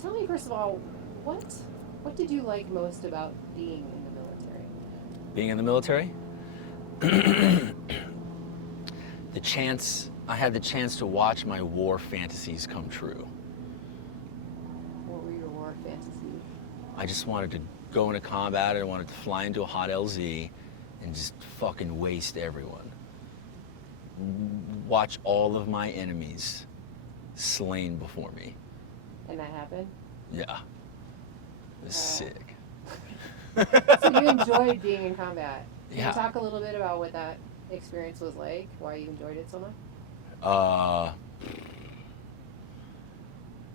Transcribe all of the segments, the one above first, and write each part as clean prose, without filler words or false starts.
tell me first of all, what did you like most about being in the military? Being in the military, I had the chance to watch my war fantasies come true. What were your war fantasies? I just wanted to go into combat. I wanted to fly into a hot LZ and just fucking waste everyone. Watch all of my enemies slain before me. And that happened? Yeah. It was sick. So you enjoyed being in combat. Can Yeah. you talk a little bit about what that experience was like? Why you enjoyed it so much?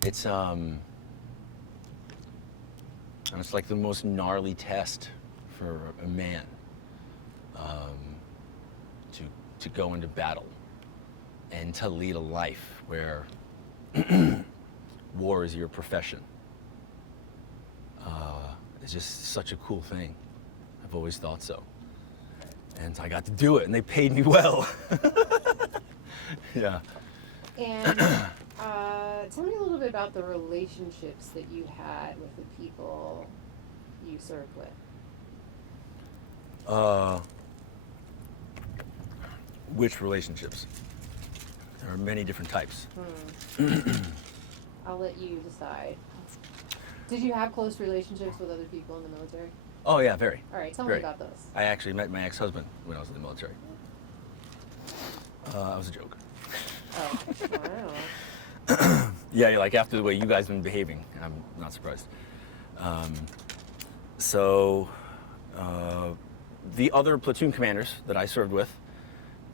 It's like the most gnarly test for a man, to go into battle and to lead a life where war is your profession. It's just such a cool thing. I've always thought so. And I got to do it, and they paid me well. Yeah. And tell me a little bit about the relationships that you had with the people you served with. Which relationships? There are many different types. I'll let you decide. Did you have close relationships with other people in the military? Oh yeah, very. All right, tell Very. me about those. I actually met my ex-husband when I was in the military. That was a joke. Oh, wow. Yeah, like after the way you guys have been behaving, I'm not surprised. The other platoon commanders that I served with,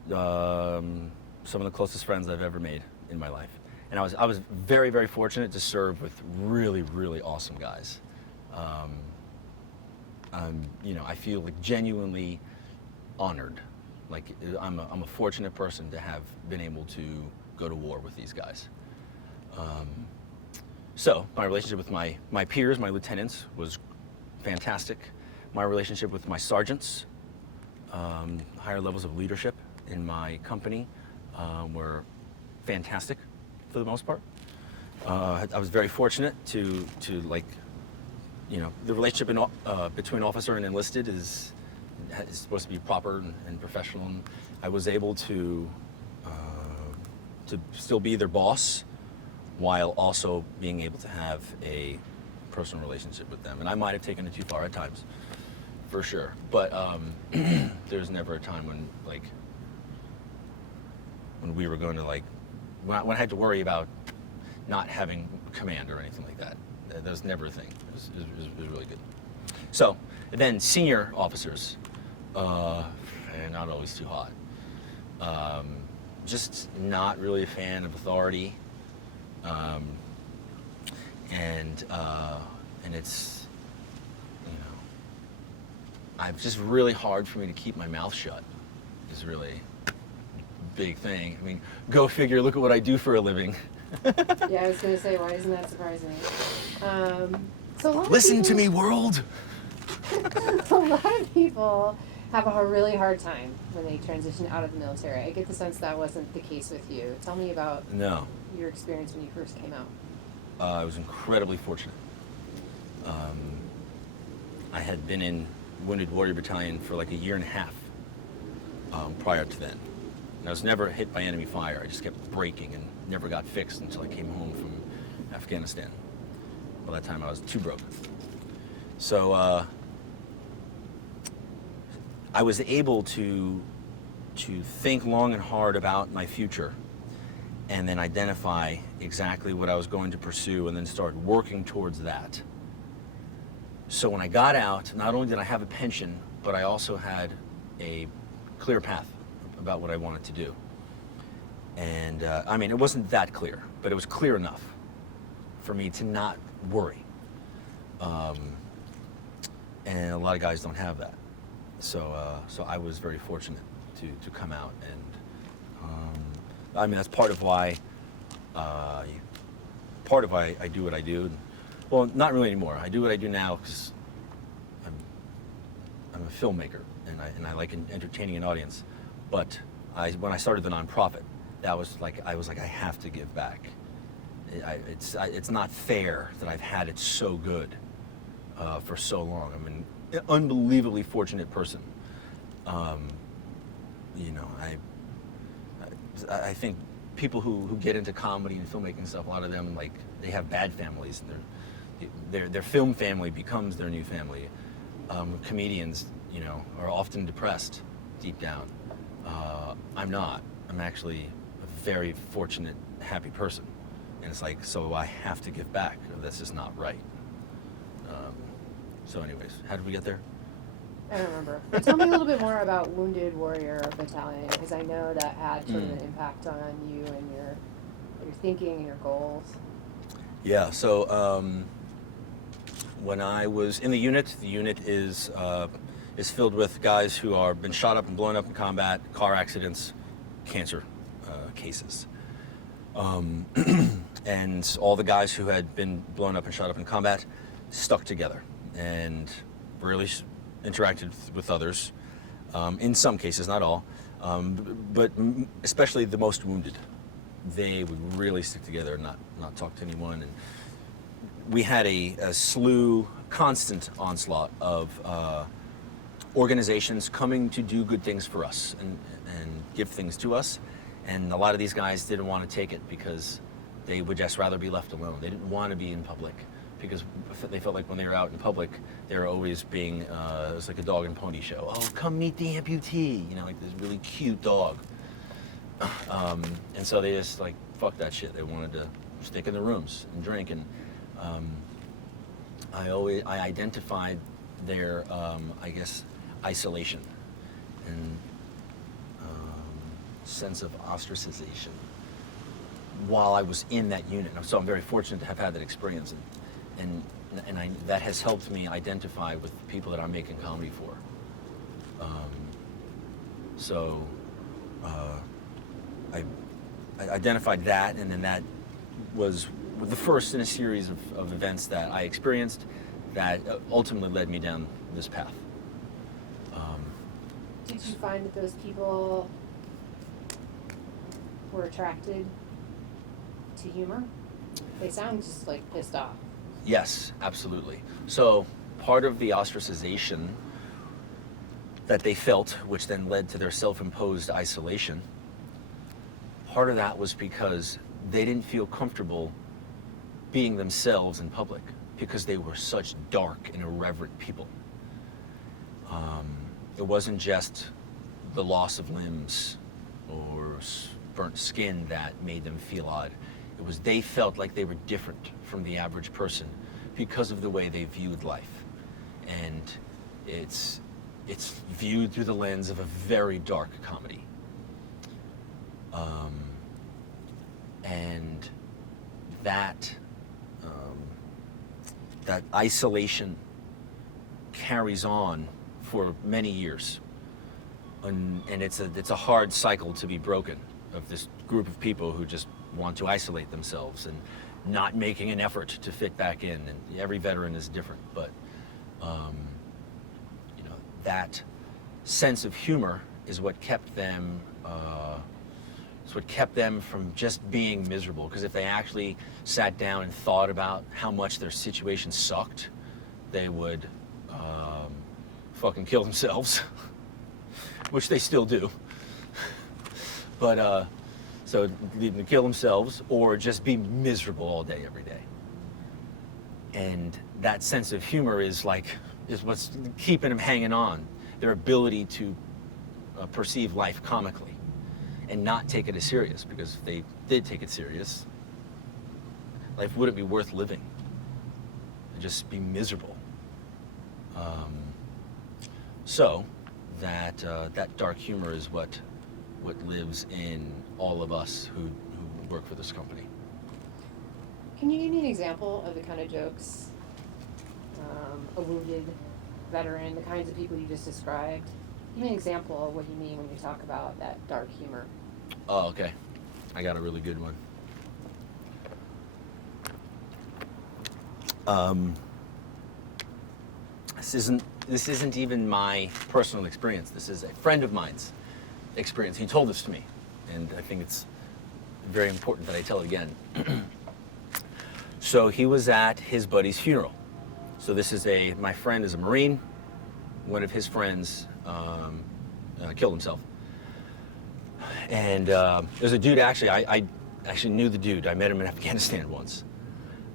some of the closest friends I've ever made in my life. And I was very, very fortunate to serve with really, really awesome guys. I feel like genuinely honored. Like I'm a fortunate person to have been able to go to war with these guys. So my relationship with my peers, my lieutenants, was fantastic. My relationship with my sergeants, higher levels of leadership in my company, were fantastic for the most part. I was very fortunate to the relationship between officer and enlisted is supposed to be proper and professional. And I was able to still be their boss while also being able to have a personal relationship with them. And I might have taken it too far at times, for sure. But there's never a time when we were going to when I had to worry about not having command or anything like that. That was never a thing. It was really good. So, and then senior officers, and not always too hot. Just not really a fan of authority. And it's, it's just really hard for me to keep my mouth shut. Is really a big thing. I mean, go figure, look at what I do for a living. Yeah, I was going to say, why isn't that surprising? So a lot Listen of to people, me, world. a lot of people have a really hard time when they transition out of the military. I get the sense that wasn't the case with you. Tell me about your experience when you first came out. I was incredibly fortunate. I had been in Wounded Warrior Battalion for like a year and a half prior to then. And I was never hit by enemy fire. I just kept breaking and never got fixed until I came home from Afghanistan. By that time I was too broke. So I was able to think long and hard about my future and then identify exactly what I was going to pursue and then start working towards that. So when I got out, not only did I have a pension, but I also had a clear path about what I wanted to do. And it wasn't that clear, but it was clear enough for me to not worry. And a lot of guys don't have that. So I was very fortunate to come out, and that's part of why I do what I do. Well, not really anymore. I do what I do now because I'm a filmmaker and I like entertaining an audience. But when I started the nonprofit, that was I have to give back, It's not fair that I've had it so good for so long. I'm an unbelievably fortunate person. You know, I think people who get into comedy and filmmaking stuff, a lot of them, like, they have bad families. Their film family becomes their new family. Comedians, you know, are often depressed deep down. I'm not. I'm actually a very fortunate, happy person. And it's like, so I have to give back. That's just not right. So anyways, how did we get there? I don't remember. But tell me a little bit more about Wounded Warrior Battalion, because I know that had sort of an impact on you and your thinking and your goals. Yeah, so when I was in the unit is filled with guys who are been shot up and blown up in combat, car accidents, cancer cases. And all the guys who had been blown up and shot up in combat stuck together and really interacted with others, in some cases, not all, but especially the most wounded. They would really stick together and not talk to anyone. And we had a constant onslaught of organizations coming to do good things for us and give things to us. And a lot of these guys didn't want to take it because they would just rather be left alone. They didn't want to be in public because they felt like when they were out in public, they were always being, it was like a dog and pony show. Oh, come meet the amputee, you know, like this really cute dog. And so they just, like, fuck that shit. They wanted to stick in the rooms and drink. And I identified their, I guess, isolation and sense of ostracization while I was in that unit. So I'm very fortunate to have had that experience, and that has helped me identify with the people that I'm making comedy for. I identified that, and then that was the first in a series of events that I experienced that ultimately led me down this path. Did you find that those people were attracted to humor? They sound just like pissed off. Yes, absolutely. So part of the ostracization that they felt, which then led to their self-imposed isolation, part of that was because they didn't feel comfortable being themselves in public because they were such dark and irreverent people. It wasn't just the loss of limbs or burnt skin that made them feel odd. It was they felt like they were different from the average person because of the way they viewed life. And it's viewed through the lens of a very dark comedy. And that isolation carries on for many years. And it's a hard cycle to be broken, of this group of people who just want to isolate themselves and not making an effort to fit back in. And every veteran is different, but you know, that sense of humor is what kept them from just being miserable. Because if they actually sat down and thought about how much their situation sucked, they would fucking kill themselves, which they still do. But so either kill themselves or just be miserable all day, every day. And that sense of humor is what's keeping them hanging on. Their ability to perceive life comically and not take it as serious, because if they did take it serious, life wouldn't be worth living. It'd just be miserable. So that dark humor is what lives in all of us who work for this company. Can you give me an example of the kind of jokes a wounded veteran, the kinds of people you just described? Give me an example of what you mean when you talk about that dark humor. Oh, okay. I got a really good one. This isn't even my personal experience. This is a friend of mine's experience. He told this to me, and I think it's very important that I tell it again. So he was at his buddy's funeral. So this is my friend is a Marine. One of his friends killed himself. And there's a dude, actually, I actually knew the dude. I met him in Afghanistan once.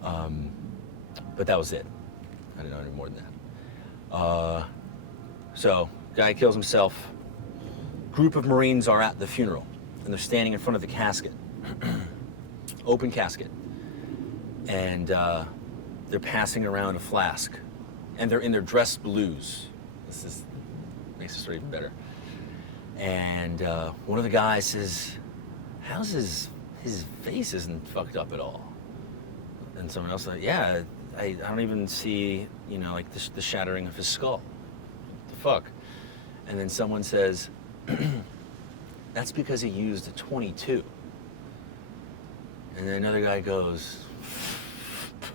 But that was it. I didn't know any more than that. So, guy kills himself. Group of Marines are at the funeral, and they're standing in front of the casket. Open casket. And they're passing around a flask. And they're in their dress blues. Makes the story even better. And one of the guys says, how's his face isn't fucked up at all? And someone else said, yeah, I don't even see, like the shattering of his skull. What the fuck? And then someone says, that's because he used a 22. And then another guy goes,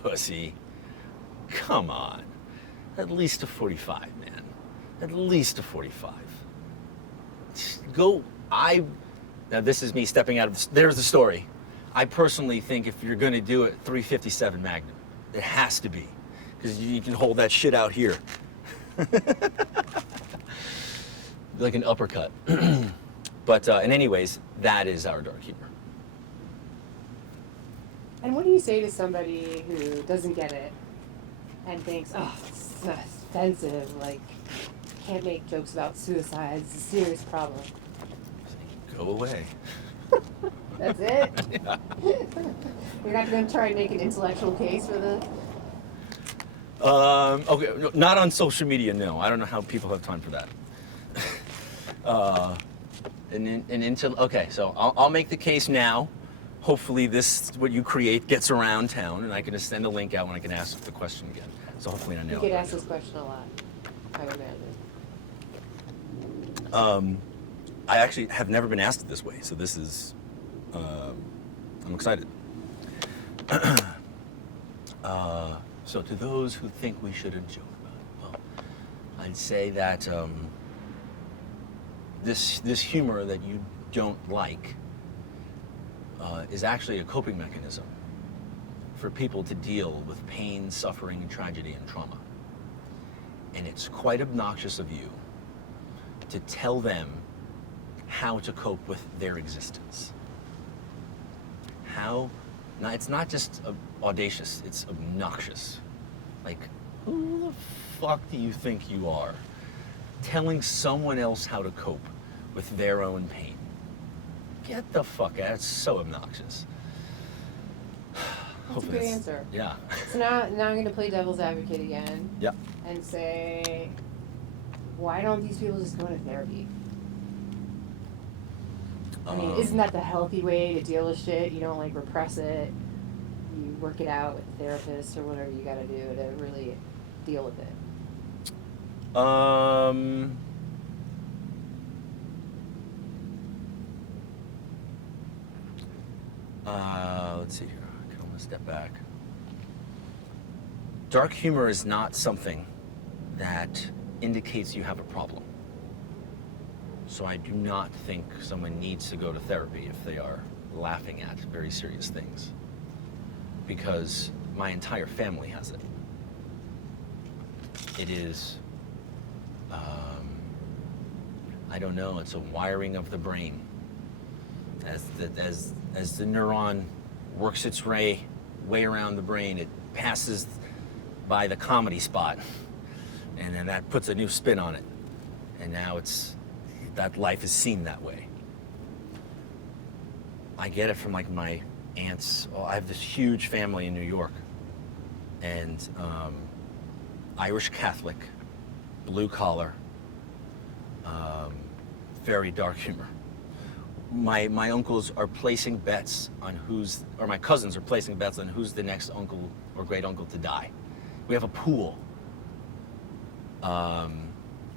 pussy, come on. At least a 45, man. At least a 45. Now this is me stepping out of there's the story. I personally think if you're gonna do it, 357 Magnum. It has to be. Because you can hold that shit out here. Like an uppercut. But in anyways, that is our dark humor. And what do you say to somebody who doesn't get it and thinks, oh, it's offensive, like, can't make jokes about suicide, it's a serious problem? Go away. That's it? Yeah. You're not going to try and make an intellectual case for the... Okay, not on social media, no. I don't know how people have time for that. Okay, so I'll make the case now. Hopefully what you create gets around town, and I can just send a link out when I can ask the question again. So hopefully I know. You get asked this question a lot, I would imagine. I actually have never been asked it this way, so this is, I'm excited. So to those who think we shouldn't joke about it, well, I'd say that this humor that you don't like is actually a coping mechanism for people to deal with pain, suffering, tragedy, and trauma. And it's quite obnoxious of you to tell them how to cope with their existence. It's not just audacious, it's obnoxious. Like, who the fuck do you think you are? Telling someone else how to cope with their own pain. Get the fuck out, it's so obnoxious. That's a good answer. Yeah. So now I'm going to play devil's advocate again. Yep. And say, why don't these people just go to therapy? I mean, isn't that the healthy way to deal with shit? You don't like repress it. You work it out with a therapist or whatever you got to do to really deal with it. Let's see here. I'm gonna step back. Dark humor is not something that indicates you have a problem. So I do not think someone needs to go to therapy if they are laughing at very serious things. Because my entire family has it. It is, I don't know, it's a wiring of the brain. As the neuron works its way around the brain, it passes by the comedy spot. And then that puts a new spin on it. And now that life is seen that way. I get it from like my aunts. Oh, I have this huge family in New York. And Irish Catholic, blue collar, very dark humor. My uncles are placing bets on my cousins are placing bets on who's the next uncle or great uncle to die. We have a pool. And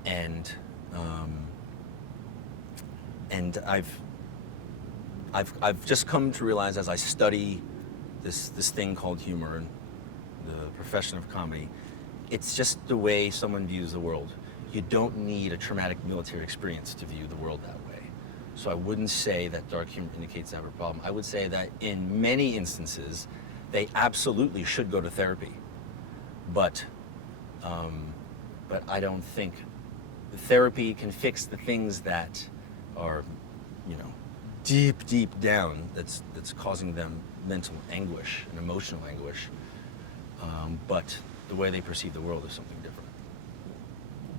I've just come to realize as I study this thing called humor and the profession of comedy, it's just the way someone views the world. You don't need a traumatic military experience to view the world that way. So I wouldn't say that dark humor indicates I have a problem. I would say that in many instances, they absolutely should go to therapy, but I don't think therapy can fix the things that are, you know, deep down that's causing them mental anguish and emotional anguish. But the way they perceive the world is something different.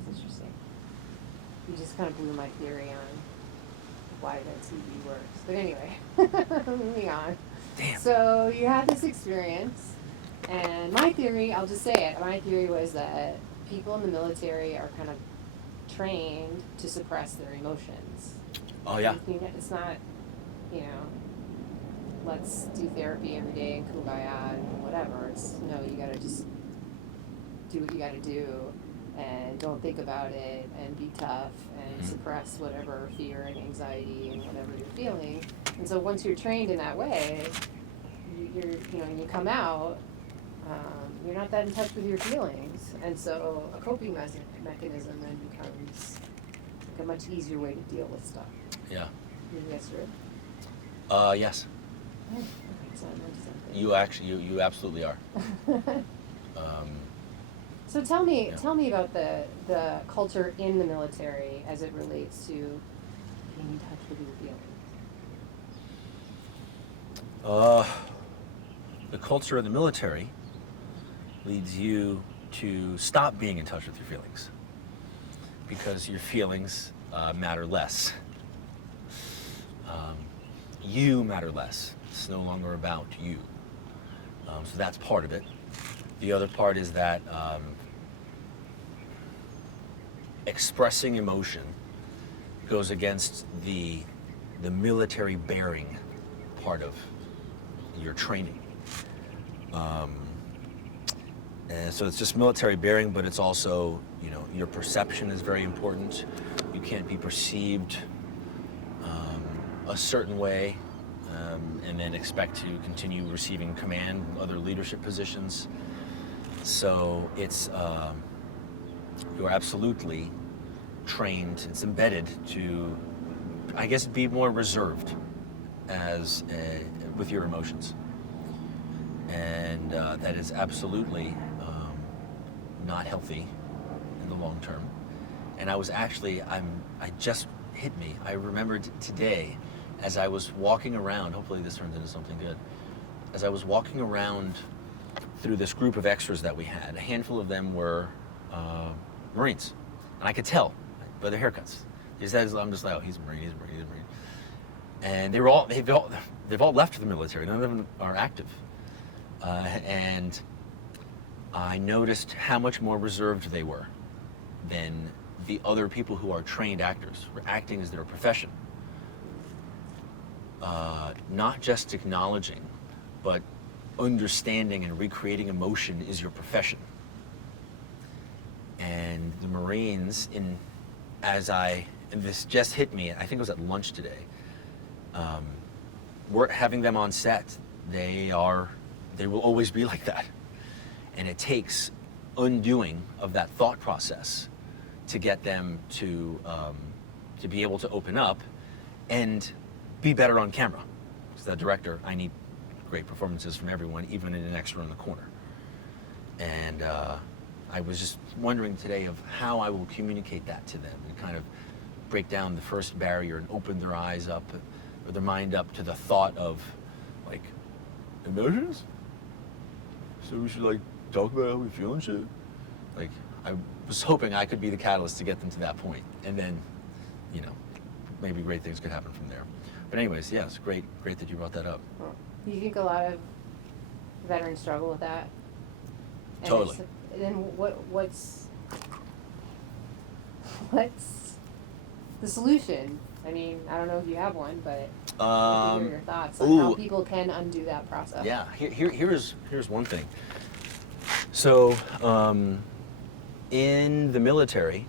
That's interesting. You just kind of blew my theory on why that TV works. But anyway, moving on. Damn. So you had this experience, and my theory, I'll just say it, my theory was that people in the military are kind of trained to suppress their emotions. Oh yeah. It's not, you know, let's do therapy every day and kumbaya and whatever. It's, no, you gotta just do what you gotta do and don't think about it and be tough and suppress whatever fear and anxiety and whatever you're feeling. And so once you're trained in that way, you're, you know, when you come out, you're not that in touch with your feelings. And so a coping mechanism then becomes like a much easier way to deal with stuff. Yeah. You guys true? Yes. Oh, okay, so I meant something. You absolutely are. So tell me about the culture in the military as it relates to being in touch with your feelings. The culture of the military leads you to stop being in touch with your feelings because your feelings matter less. You matter less. It's no longer about you. So that's part of it. The other part is that expressing emotion goes against the military bearing part of your training. And so it's just military bearing, but it's also, you know, your perception is very important. You can't be perceived a certain way and then expect to continue receiving command, other leadership positions. So it's, you're absolutely trained, it's embedded to, I guess, be more reserved with your emotions. And that is absolutely not healthy in the long term. And I was actually, I just hit me. I remembered today as I was walking around, hopefully this turns into something good, as I was walking around through this group of extras that we had, a handful of them were Marines. And I could tell by their haircuts. I'm just like, oh, he's a Marine, he's a Marine, he's a Marine. And they've all left the military. None of them are active. And I noticed how much more reserved they were than the other people who are trained actors, who are acting as their profession. Not just acknowledging, but understanding and recreating emotion is your profession. And the Marines, and this just hit me, I think it was at lunch today, we're having them on set. They will always be like that. And it takes undoing of that thought process to get them to be able to open up and be better on camera. As the director, I need great performances from everyone, even in an extra in the corner. And I was just wondering today of how I will communicate that to them and kind of break down the first barrier and open their eyes up or their mind up to the thought of, like, emotions? So we should, like, talk about how we feel and shit? Like, I was hoping I could be the catalyst to get them to that point. And then, you know, maybe great things could happen from there. But anyways, yeah, it's great that you brought that up. Do you think a lot of veterans struggle with that? And Totally. Then what's the solution? I mean, I don't know if you have one, but I'd hear your thoughts on how people can undo that process. Yeah, here's one thing. So, in the military,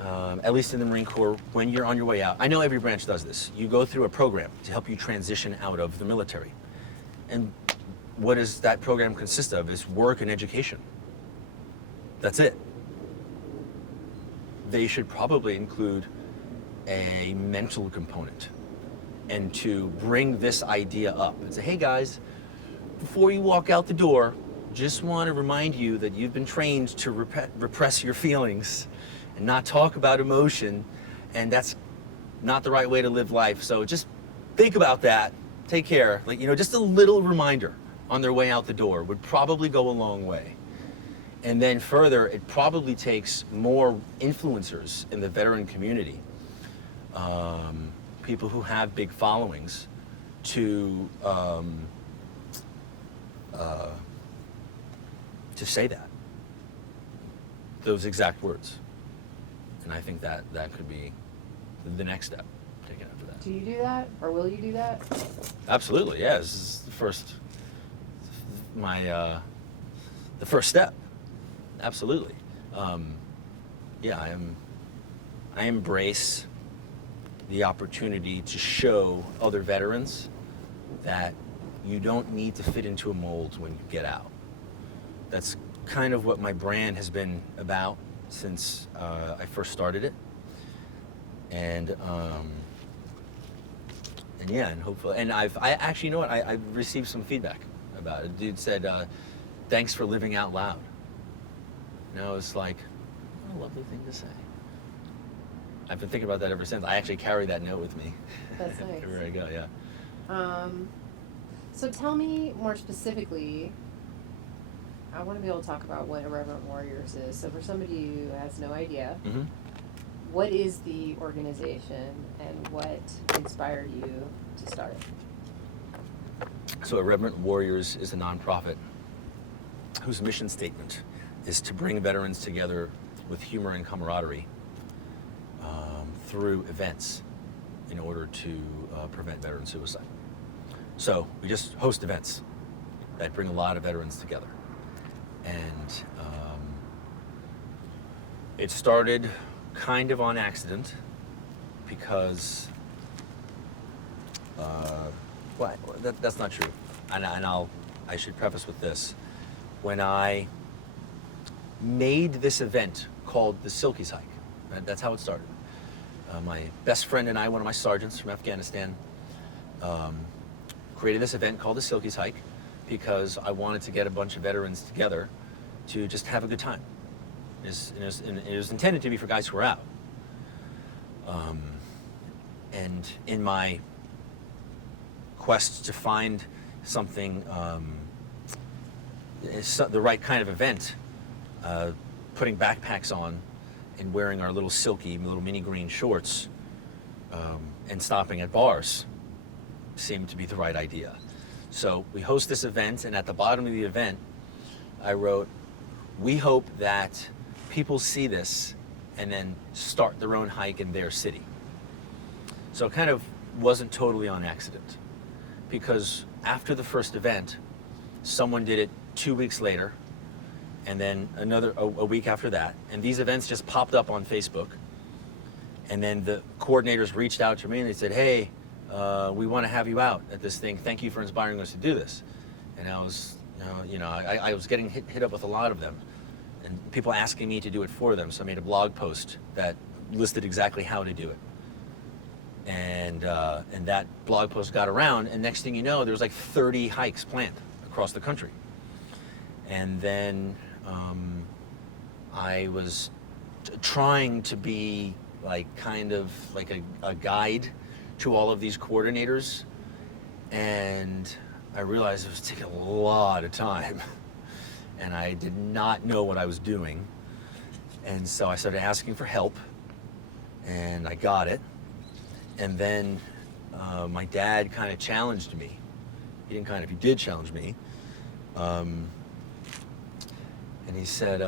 at least in the Marine Corps, when you're on your way out, I know every branch does this, you go through a program to help you transition out of the military. And what does that program consist of? Is work and education. That's it. They should probably include a mental component and to bring this idea up and say, hey guys, before you walk out the door, just want to remind you that you've been trained to repress your feelings and not talk about emotion, and that's not the right way to live life. So just think about that. Take care. Like, just a little reminder on their way out the door would probably go a long way. And then further, it probably takes more influencers in the veteran community, people who have big followings, to say those exact words. And I think that could be the next step taken after that. Do you do that, or will you do that? Absolutely, yeah. This is the first step. Absolutely. Yeah, I embrace the opportunity to show other veterans that you don't need to fit into a mold when you get out. That's kind of what my brand has been about since I first started it. And yeah, and hopefully, and I actually, you know what, I received some feedback about it. A dude said, thanks for living out loud. And I was like, what a lovely thing to say. I've been thinking about that ever since. I actually carry that note with me. That's nice. Everywhere I go, yeah. So tell me more specifically, I want to be able to talk about what Irreverent Warriors is. So for somebody who has no idea, Mm-hmm. what is the organization and what inspired you to start it? So Irreverent Warriors is a nonprofit whose mission statement is to bring veterans together with humor and camaraderie through events in order to prevent veteran suicide. So we just host events that bring a lot of veterans together. And it started kind of on accident because, that's not true. And I should preface with this. When I made this event called the Silkies Hike, that's how it started. My best friend and I, one of my sergeants from Afghanistan, created this event called the Silkies Hike because I wanted to get a bunch of veterans together to just have a good time. It was intended to be for guys who were out. And in my quest to find something, the right kind of event, putting backpacks on and wearing our little mini green shorts, and stopping at bars seemed to be the right idea. So we host this event, and at the bottom of the event, I wrote, "We hope that people see this and then start their own hike in their city." So it kind of wasn't totally on accident, because after the first event, someone did it 2 weeks later, and then a week after that, and these events just popped up on Facebook. And then the coordinators reached out to me and they said, "Hey, we want to have you out at this thing. Thank you for inspiring us to do this." And I was, I was getting hit up with a lot of them, and people asking me to do it for them. So I made a blog post that listed exactly how to do it. And that blog post got around, and next thing you know, there was like 30 hikes planned across the country. And then I was trying to be kind of like a guide to all of these coordinators, and I realized it was taking a lot of time, and I did not know what I was doing. And so I started asking for help, and I got it. And then my dad kind of challenged me. He did challenge me. And he said,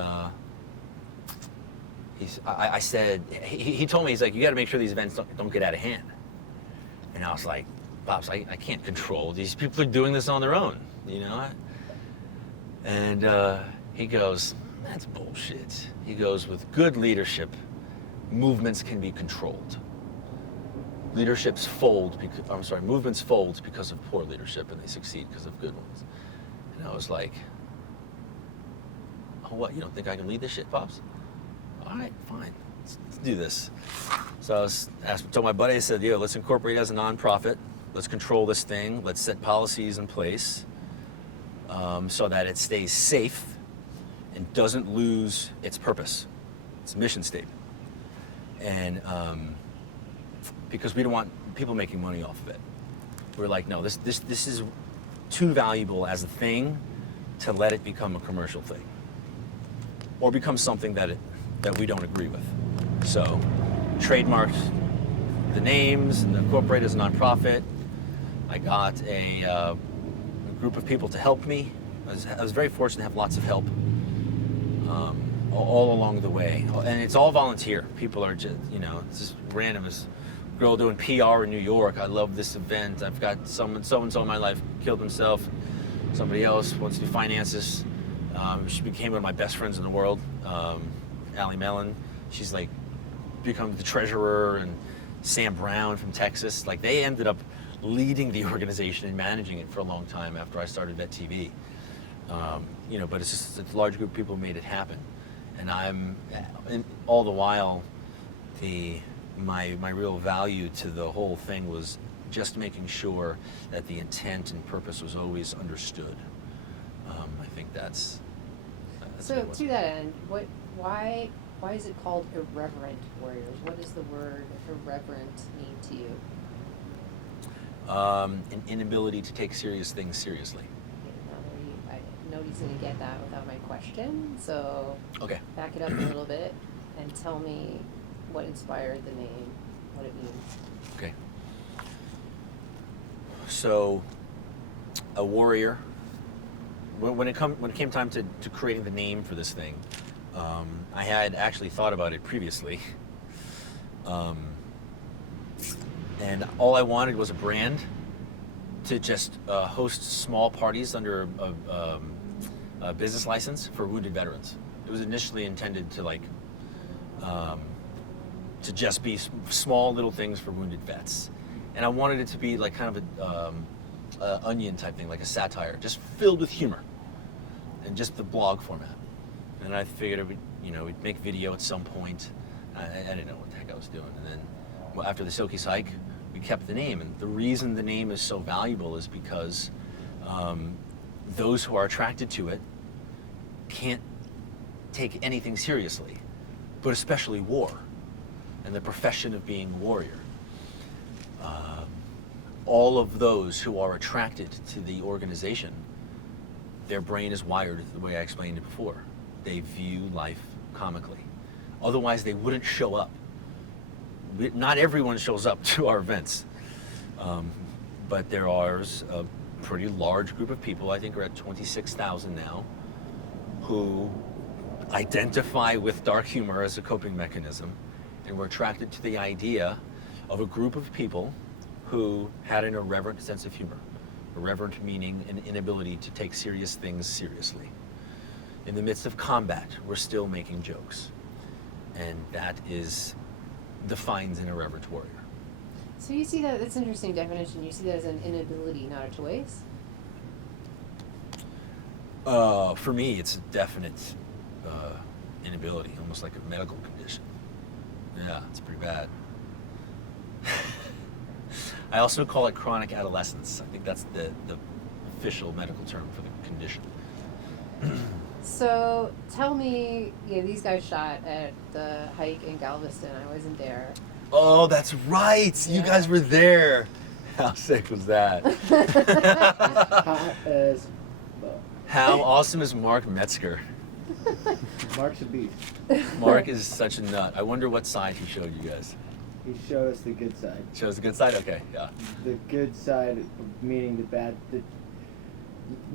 I said, he told me, he's like, "You got to make sure these events don't get out of hand." And I was like, "Pops, I can't control. These people are doing this on their own, And he goes, "That's bullshit." He goes, "With good leadership, movements can be controlled. Movements fold because of poor leadership, and they succeed because of good ones." And I was like, "Oh, what? You don't think I can lead this shit, Pops? All right, fine. Let's do this." So told my buddy, I said, "Yo, let's incorporate it as a nonprofit. Let's control this thing. Let's set policies in place. so that it stays safe and doesn't lose its purpose, its mission statement. And because we don't want people making money off of it. We're like, no, this is too valuable as a thing to let it become a commercial thing or become something that we don't agree with. So trademarked the names and incorporated as a nonprofit. I got a group of people to help me. I was very fortunate to have lots of help all along the way. And it's all volunteer. People are just, it's just random. This girl doing PR in New York. I love this event. I've got so-and-so in my life killed himself. Somebody else wants to do finances. She became one of my best friends in the world, Allie Mellon. She's like become the treasurer, and Sam Brown from Texas. Like they ended up leading the organization and managing it for a long time after I started at TV. But it's a large group of people who made it happen. And all the while, my real value to the whole thing was just making sure that the intent and purpose was always understood. I think that's so to that end, why is it called Irreverent Warriors? What does the word irreverent mean to you? An inability to take serious things seriously. I know he's going to get that without my question, so okay. Back it up a little bit and tell me what inspired the name, what it means. Okay. So, a warrior. When it came time to creating the name for this thing, I had actually thought about it previously. And all I wanted was a brand to just host small parties under a business license for wounded veterans. It was initially intended to to just be small little things for wounded vets. And I wanted it to be like kind of a onion type thing, like a satire, just filled with humor and just the blog format. And I figured we'd make video at some point. I didn't know what the heck I was doing. And then after the Silky's hike, we kept the name. And the reason the name is so valuable is because those who are attracted to it can't take anything seriously, but especially war and the profession of being a warrior. All of those who are attracted to the organization, their brain is wired the way I explained it before. They view life comically. Otherwise, they wouldn't show up. Not everyone shows up to our events, but there are a pretty large group of people, I think we're at 26,000 now, who identify with dark humor as a coping mechanism, and were attracted to the idea of a group of people who had an irreverent sense of humor. Irreverent meaning an inability to take serious things seriously. In the midst of combat, we're still making jokes. And that defines an irreverent warrior. So you see that's an interesting definition. You see that as an inability, not a choice? For me, it's a definite inability, almost like a medical condition. Yeah, it's pretty bad. I also call it chronic adolescence. I think that's the official medical term for the condition. So tell me, these guys shot at the hike in Galveston. I wasn't there. Oh, that's right. Yeah. You guys were there. How sick was that? Hot as fuck. How awesome is Mark Metzger? Mark's a beast. Mark is such a nut. I wonder what side he showed you guys. He showed us the good side. Shows the good side? Okay, yeah. The good side, meaning the bad.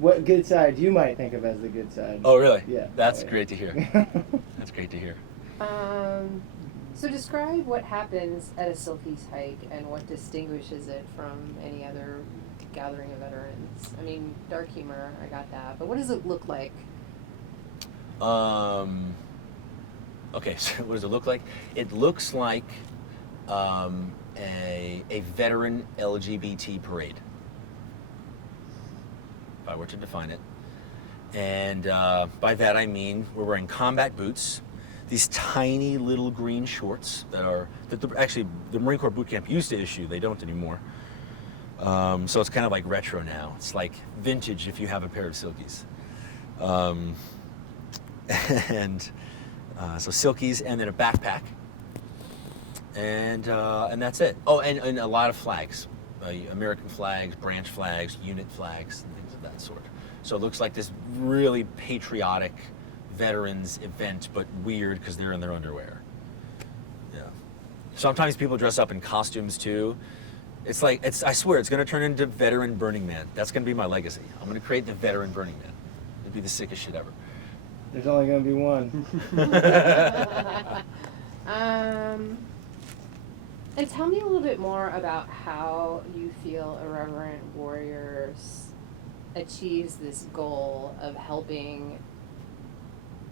What good side you might think of as the good side? Oh, really? Yeah. That's Oh, yeah. great to hear. That's great to hear. So describe what happens at a Silky's hike and what distinguishes it from any other gathering of veterans. I mean, dark humor, I got that, but what does it look like? Okay, so what does it look like? It looks like a veteran LGBT parade, if I were to define it. And by that I mean we're wearing combat boots, these tiny little green shorts that actually the Marine Corps boot camp used to issue, they don't anymore. So it's kind of like retro now. It's like vintage if you have a pair of Silkies. And so Silkies, and then a backpack, and that's it. Oh, and a lot of flags, American flags, branch flags, unit flags, and things of that sort. So it looks like this really patriotic veterans event, but weird because they're in their underwear. Yeah. Sometimes people dress up in costumes too. It's like, I swear, it's going to turn into Veteran Burning Man. That's going to be my legacy. I'm going to create the Veteran Burning Man. It'd be the sickest shit ever. There's only going to be one. And tell me a little bit more about how you feel Irreverent Warriors achieves this goal of helping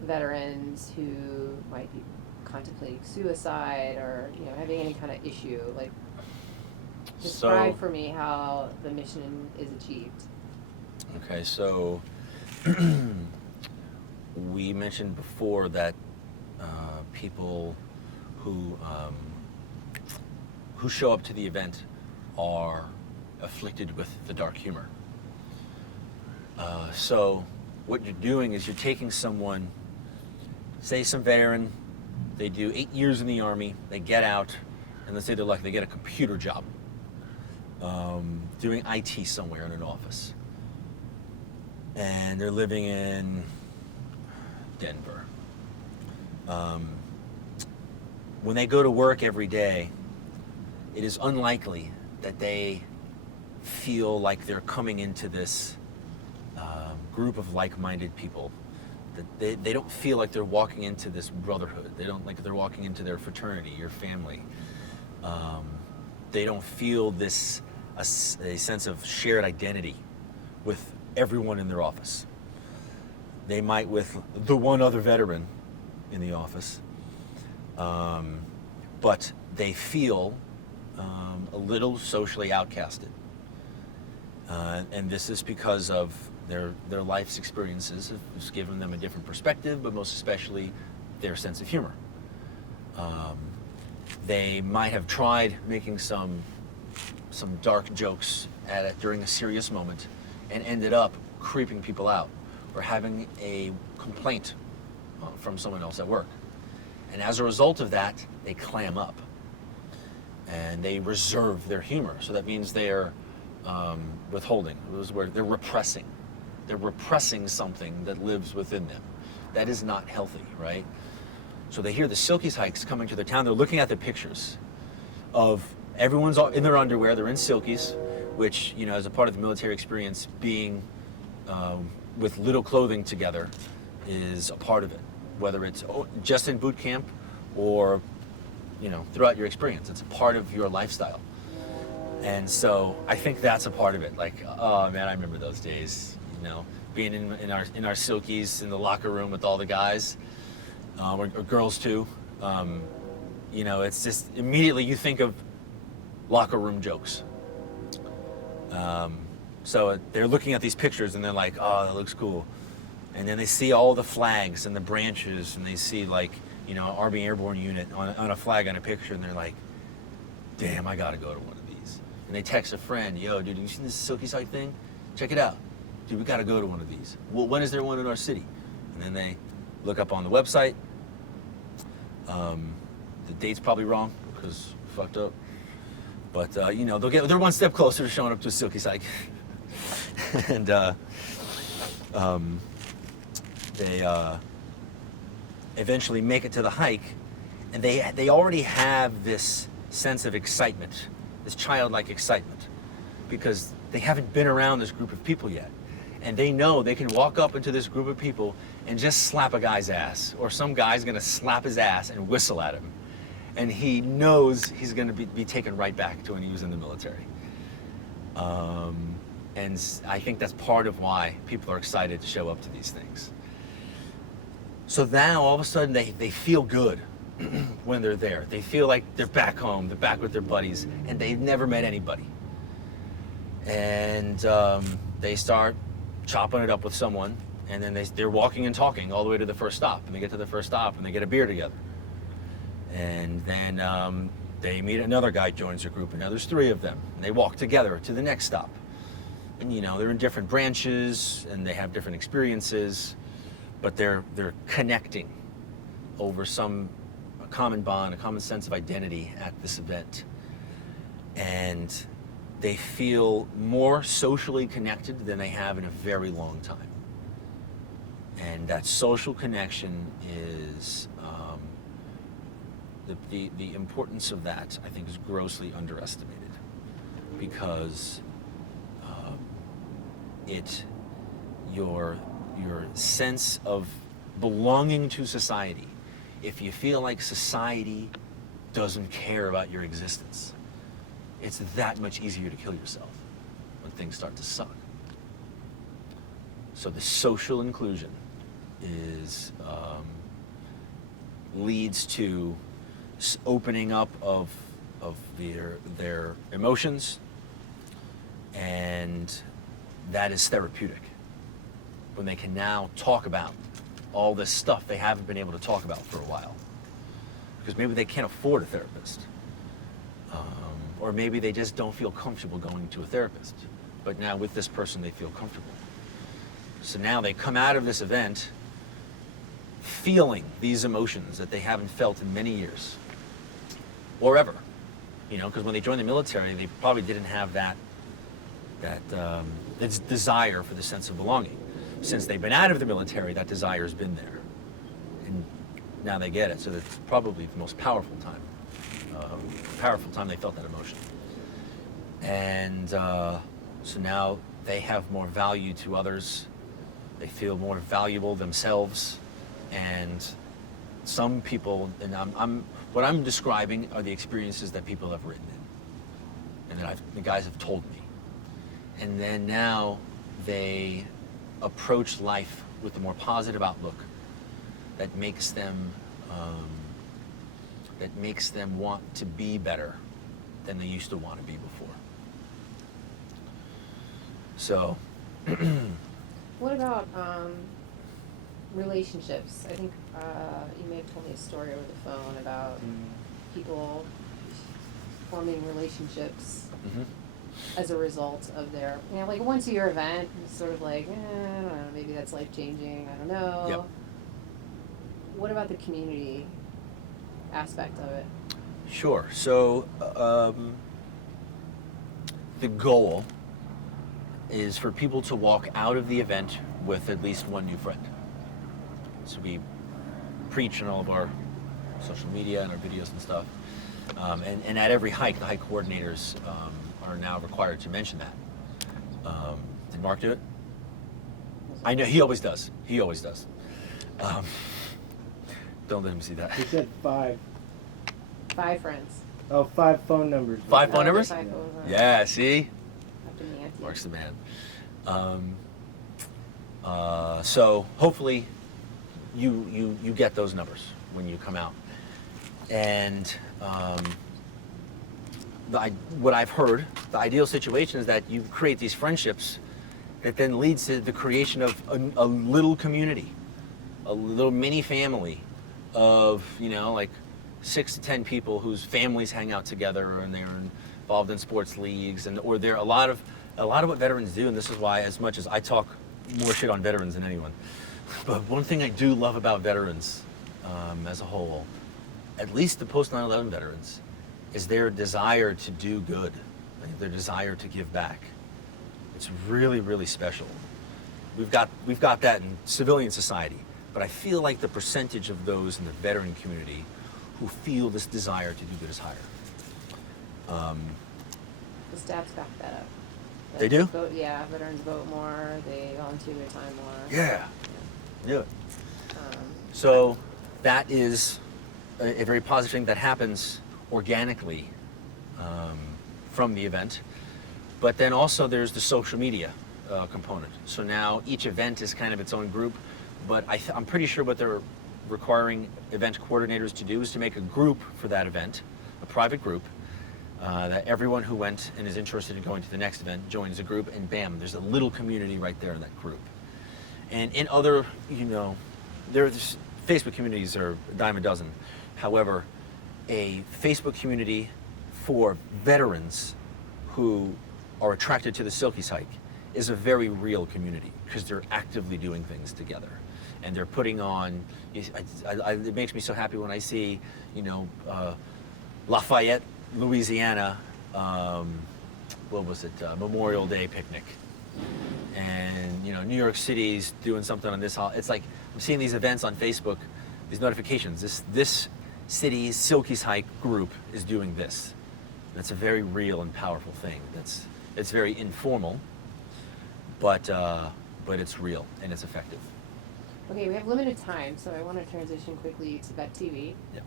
veterans who might be contemplating suicide or, you know, having any kind of issue. Like, describe for me how the mission is achieved. Okay, so we mentioned before that people who show up to the event are afflicted with the dark humor. So what you're doing is you're taking someone, say some veteran, they do 8 years in the Army, they get out, and let's say they're lucky, they get a computer job, doing IT somewhere in an office. And they're living in Denver. When they go to work every day, it is unlikely that they feel like they're coming into this group of like-minded people. That they don't feel like they're walking into this brotherhood. They don't like they're walking into their fraternity, your family. They don't feel this a sense of shared identity with everyone in their office. They might with the one other veteran in the office, but they feel a little socially outcasted. And this is because of their life's experiences have given them a different perspective, but most especially their sense of humor. They might have tried making some dark jokes at it during a serious moment and ended up creeping people out or having a complaint from someone else at work. And as a result of that, they clam up and they reserve their humor. So that means they're withholding. Those where they're repressing. They're repressing something that lives within them. That is not healthy, right? So they hear the Silkies hikes coming to their town. They're looking at the pictures of everyone's in their underwear. They're in Silkies, which, you know, as a part of the military experience, being with little clothing together is a part of it. Whether it's just in boot camp or, you know, throughout your experience, it's a part of your lifestyle. And so I think that's a part of it. Like, oh man, I remember those days. You know, being in our Silkies in the locker room with all the guys, or girls too. You know, it's just immediately you think of locker room jokes. So they're looking at these pictures and they're like, oh, that looks cool. And then they see all the flags and the branches, and they see, like, you know, Army Airborne unit on a flag on a picture, and they're like, damn, I gotta go to one of these. And they text a friend, yo, dude, you seen this Silky site thing? Check it out. Dude, we gotta go to one of these. Well, when is there one in our city? And then they look up on the website. The date's probably wrong because fucked up. But you know, they're one step closer to showing up to a Silky site. And they eventually make it to the hike, and they already have this sense of excitement, this childlike excitement, because they haven't been around this group of people yet. And they know they can walk up into this group of people and just slap a guy's ass, or some guy's gonna slap his ass and whistle at him. And he knows he's gonna be taken right back to when he was in the military. And I think that's part of why people are excited to show up to these things. So now all of a sudden they feel good when they're there. They feel like they're back home, they're back with their buddies, and they've never met anybody. And they start chopping it up with someone, and then they're walking and talking all the way to the first stop, and they get to the first stop and they get a beer together. And then They meet another guy, joins their group, and now there's 3 of them. And they walk together to the next stop. And they're in different branches and they have different experiences, but they're connecting over a common bond, a common sense of identity at this event. And they feel more socially connected than they have in a very long time. And that social connection is, the importance of that, I think, is grossly underestimated, because your sense of belonging to society, if you feel like society doesn't care about your existence, it's that much easier to kill yourself when things start to suck. So the social inclusion is leads to opening up of their emotions, and that is therapeutic when they can now talk about all this stuff they haven't been able to talk about for a while, because maybe they can't afford a therapist, or maybe they just don't feel comfortable going to a therapist, but now with this person they feel comfortable. So now they come out of this event feeling these emotions that they haven't felt in many years or ever, because when they joined the military they probably didn't have that desire for the sense of belonging. Since they've been out of the military, that desire's been there, and now they get it. So it's probably the most powerful time they felt that emotion. And so now they have more value to others. They feel more valuable themselves. And some people, and what I'm describing are the experiences that people have written in, and that the guys have told me. And then now they approach life with a more positive outlook that makes them want to be better than they used to want to be before. So What about relationships? I think you may have told me a story over the phone about people forming relationships as a result of their, like a once-a-year event. It's sort of like, I don't know, maybe that's life-changing, I don't know. Yep. What about the community aspect of it? Sure. So the goal is for people to walk out of the event with at least one new friend. So we preach on all of our social media and our videos and stuff. And at every hike, the hike coordinators are now required to mention that. Did Mark do it? I know, he always does. Don't let him see that. He said 5. 5 friends. Oh, 5 phone numbers. 5 phone numbers? 5 phone numbers. Yeah, see? Up in the ante. Mark's the man. So hopefully you get those numbers when you come out. And what I've heard, the ideal situation is that you create these friendships that then leads to the creation of a little community, a little mini family of, like 6 to 10 people whose families hang out together and they're involved in sports leagues, or they're a lot of what veterans do, and this is why, as much as I talk more shit on veterans than anyone, but one thing I do love about veterans as a whole, at least the post 9/11 veterans, is their desire to do good, their desire to give back. It's really, really special. We've got that in civilian society, but I feel like the percentage of those in the veteran community who feel this desire to do good is higher. The stats back that up. They do? Veterans vote more, they volunteer their time more. Yeah. Yeah. Um, So that is a very positive thing that happens organically from the event. But then also there's the social media component. So now each event is kind of its own group, but I'm pretty sure what they're requiring event coordinators to do is to make a group for that event, a private group, that everyone who went and is interested in going to the next event joins a group, and bam, there's a little community right there in that group. And in other, there's Facebook communities are a dime a dozen. However, a Facebook community for veterans who are attracted to the Silkies hike is a very real community because they're actively doing things together, and they're putting on. It makes me so happy when I see, Lafayette, Louisiana. What was it? Memorial Day picnic, and New York City's doing something on this. It's like I'm seeing these events on Facebook, these notifications. This city's Silkies hike group is doing this. That's a very real and powerful thing. It's very informal, but it's real and it's effective. Okay, we have limited time, so I want to transition quickly to Vet TV. Yeah.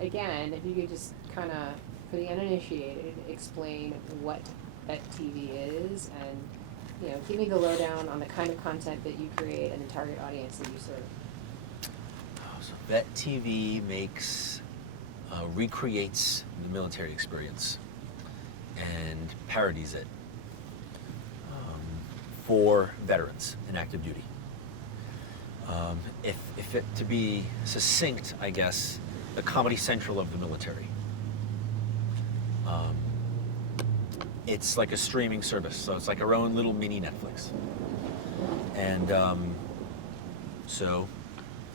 Again, if you could just kind of, for the uninitiated, explain what Vet TV is, and give me the lowdown on the kind of content that you create and the target audience that you serve. So Vet TV recreates the military experience and parodies it for veterans in active duty. If it to be succinct, I guess, the Comedy Central of the military. It's like a streaming service, so it's like our own little mini Netflix. And so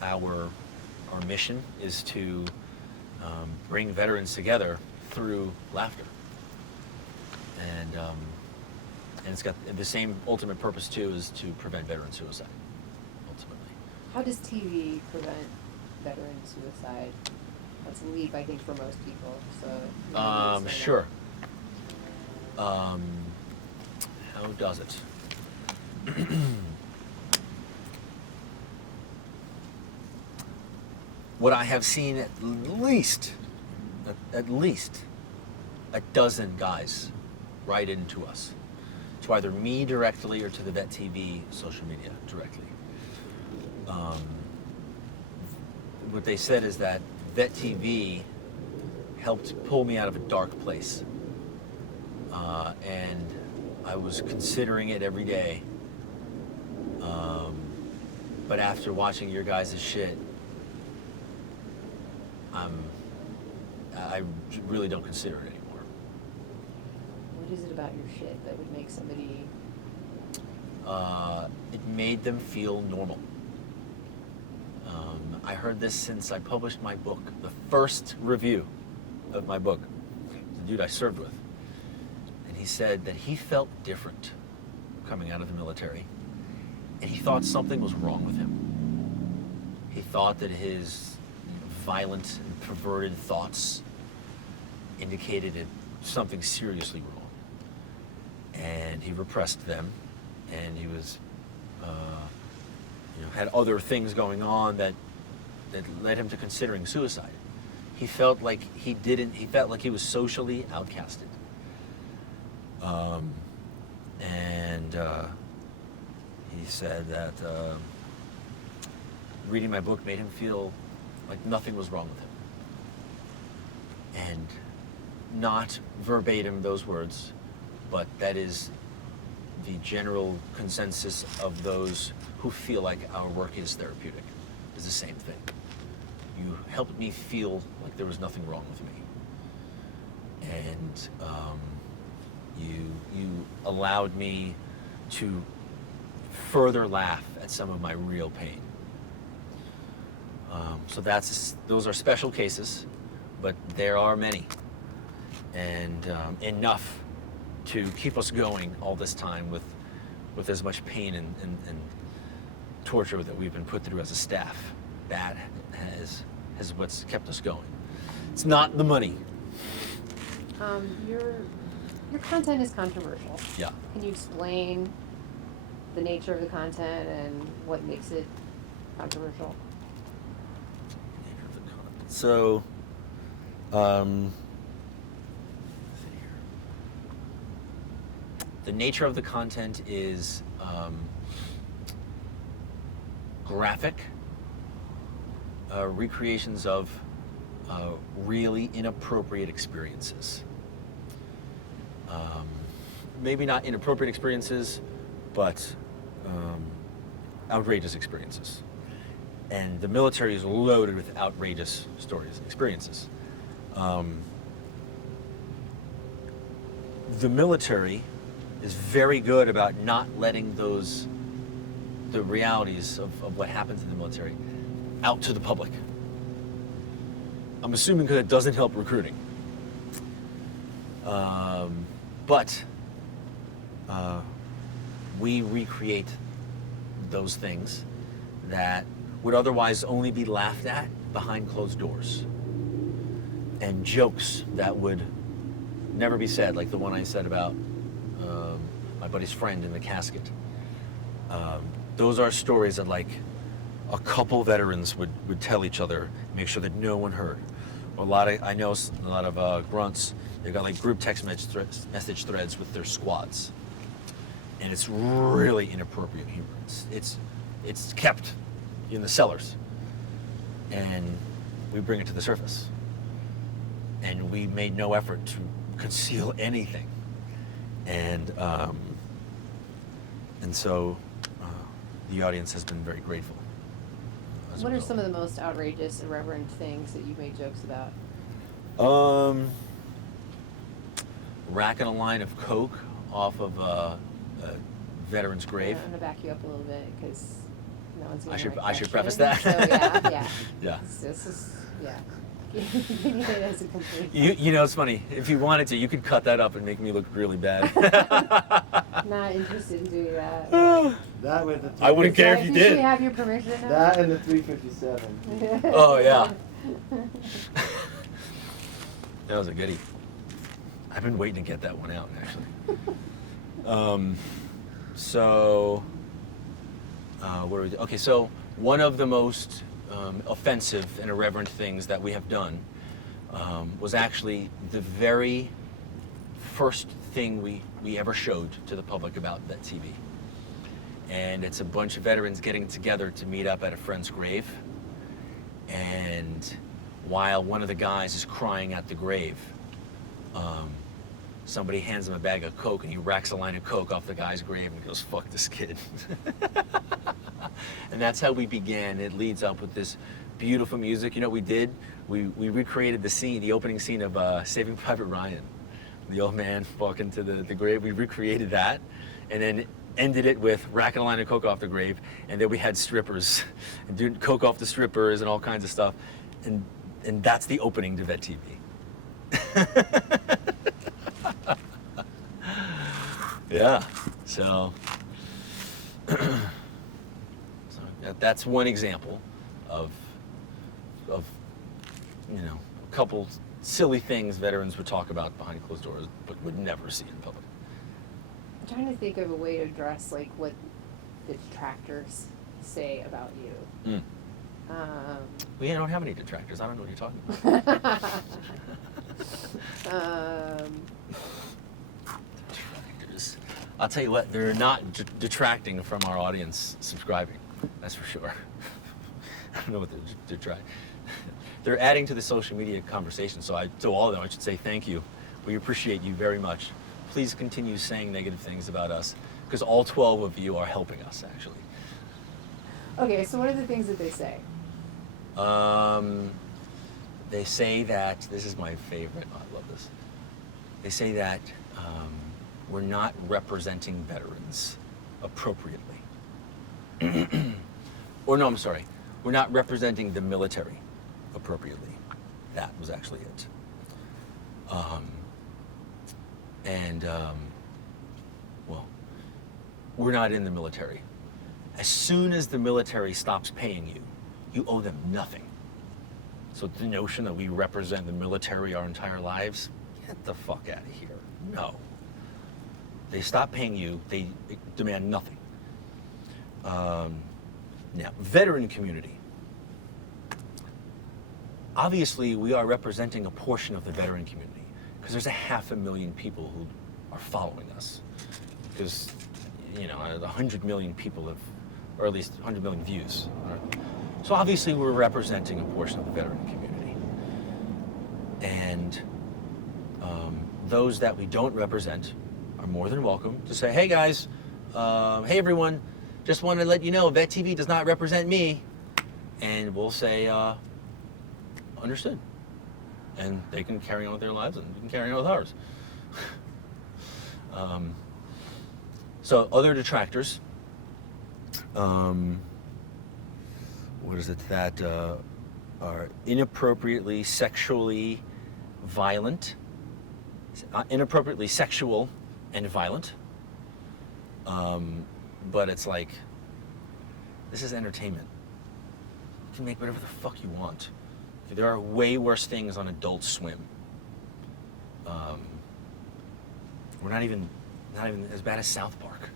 our mission is to bring veterans together through laughter. And it's got the same ultimate purpose too, is to prevent veteran suicide, ultimately. How does TV prevent veteran suicide? That's a leap, I think, for most people. So sure. How does it? What I have seen at least a dozen guys write into us, to either me directly or to the Vet TV social media directly. What they said is that Vet TV helped pull me out of a dark place. And I was considering it every day. But after watching your guys' shit, I really don't consider it anymore. What is it about your shit that would make somebody... It made them feel normal. I heard this since I published my book. The first review of my book, the dude I served with. And he said that he felt different coming out of the military. And he thought something was wrong with him. He thought that his violent and perverted thoughts indicated something seriously wrong. And he repressed them, and he was, had other things going on that led him to considering suicide. He felt like he was socially outcasted. And he said that reading my book made him feel like nothing was wrong with him. And not verbatim those words, but that is the general consensus of those who feel like our work is therapeutic, is the same thing. You helped me feel like there was nothing wrong with me. And you allowed me to further laugh at some of my real pain. So those are special cases, but there are many, and enough to keep us going all this time with as much pain and torture that we've been put through as a staff. That has what's kept us going. It's not the money. Your content is controversial. Yeah. Can you explain the nature of the content and what makes it controversial? So, the nature of the content is graphic recreations of really inappropriate experiences. Maybe not inappropriate experiences, but outrageous experiences. And the military is loaded with outrageous stories and experiences. The military is very good about not letting the realities of what happens in the military out to the public. I'm assuming because it doesn't help recruiting. But we recreate those things that would otherwise only be laughed at behind closed doors. And jokes that would never be said, like the one I said about my buddy's friend in the casket. Those are stories that like a couple veterans would tell each other, make sure that no one heard. I know a lot of grunts, they've got like group text message threads with their squads. And it's really inappropriate humor. It's kept in the cellars. And we bring it to the surface. And we made no effort to conceal anything. And so the audience has been very grateful. What are some of the most outrageous, irreverent things that you made jokes about? Racking a line of coke off of a veteran's grave. I'm gonna back you up a little bit because no one's gonna. I should preface that. So yeah. Yeah. This is yeah. Give me that as a complete. You know, it's funny. If you wanted to, you could cut that up and make me look really bad. Not interested in doing that. That with the. I wouldn't care if you did. Should have your permission now? That and the 357. Oh yeah. That was a goodie. I've been waiting to get that one out actually. So what are we? Okay, so one of the most offensive and irreverent things that we have done was actually the very first thing we ever showed to the public about that TV. And it's a bunch of veterans getting together to meet up at a friend's grave. And while one of the guys is crying at the grave, somebody hands him a bag of Coke and he racks a line of Coke off the guy's grave and goes, "Fuck this kid." And that's how we began. It leads up with this beautiful music. You know what we did? We recreated the opening scene of Saving Private Ryan. The old man walking to the grave. We recreated that and then ended it with racking a line of Coke off the grave. And then we had strippers and doing Coke off the strippers and all kinds of stuff. And that's the opening to Vet TV. Yeah, so that's one example of you know, a couple silly things veterans would talk about behind closed doors but would never see in public. I'm trying to think of a way to address like what the detractors say about you. We don't have any detractors. I don't know what you're talking about. Detractors. I'll tell you what, they're not detracting from our audience subscribing. That's for sure. I don't know what they're detracting. They're adding to the social media conversation. So to all of them, I should say thank you. We appreciate you very much. Please continue saying negative things about us because all 12 of you are helping us, actually. Okay, so what are the things that they say? They say that, this is my favorite, oh, I love this. They say that we're not representing veterans appropriately. Or no, I'm sorry, we're not representing the military appropriately. That was actually it. Well, we're not in the military. As soon as the military stops paying you, you owe them nothing. So the notion that we represent the military our entire lives, get the fuck out of here. No. They stop paying you, they demand nothing. Now, veteran community. Obviously, we are representing a portion of the veteran community because there's 500,000 people who are following us. Because, you know, 100 million people have, or at least 100 million views. So obviously we're representing a portion of the veteran community. And those that we don't represent are more than welcome to say, hey guys, hey everyone, just wanted to let you know Vet TV does not represent me. And we'll say, understood. and they can carry on with their lives, and we can carry on with ours. So other detractors, what is it that are inappropriately sexually violent, inappropriately sexual and violent. But it's like, this is entertainment. You can make whatever the fuck you want. There are way worse things on Adult Swim. We're not even as bad as South Park.